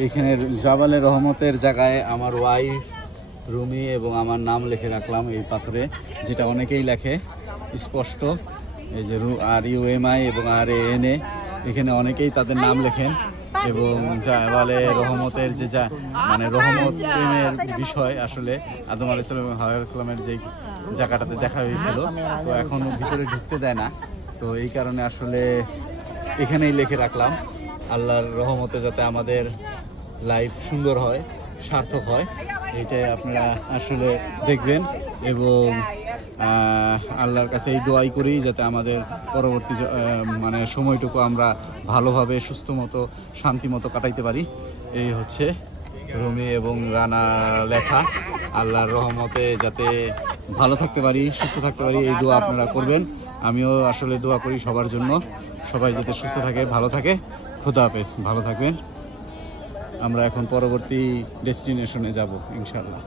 এইখানে জাবালে রহমতের জায়গায় আমার ওয়াইফ রুমি এবং আমার নাম লিখে রাখলাম এই পাথরে, যেটা অনেকেই লেখে স্পষ্ট। এই যে RUMI এবং RANA, এখানে অনেকেই তাদের নাম লেখেন। এবং জাবালে রহমতের যে মানে রহমত প্রেমের বিষয়, আসলে আদম আলাইহিস সালাম এবং হাওয়া আলাইহিস সালামের যে জায়গাটাতে দেখা হয়েছিল, তো এখনো ভিতরে ঢুকতে দেয় না। তো এই কারণে আসলে এখানেই লিখে রাখলাম, আল্লাহর রহমতে যাতে আমাদের লাইফ সুন্দর হয়, সার্থক হয়, এইটাই আপনারা আসলে দেখবেন। এবং আল্লাহর কাছে এই দোয়াই করি যাতে আমাদের পরবর্তী মানে সময়টুকু আমরা ভালোভাবে সুস্থ মতো শান্তি মতো কাটাইতে পারি। এই হচ্ছে রুমি এবং রানা লেখা, আল্লাহর রহমতে যাতে ভালো থাকতে পারি, সুস্থ থাকতে পারি, এই দোয়া আপনারা করবেন। আমিও আসলে দোয়া করি সবার জন্য, সবাই যাতে সুস্থ থাকে, ভালো থাকে। খোদা হাফেজ, ভালো থাকবেন। আমরা এখন পরবর্তী ডেস্টিনেশনে যাব ইনশাআল্লাহ।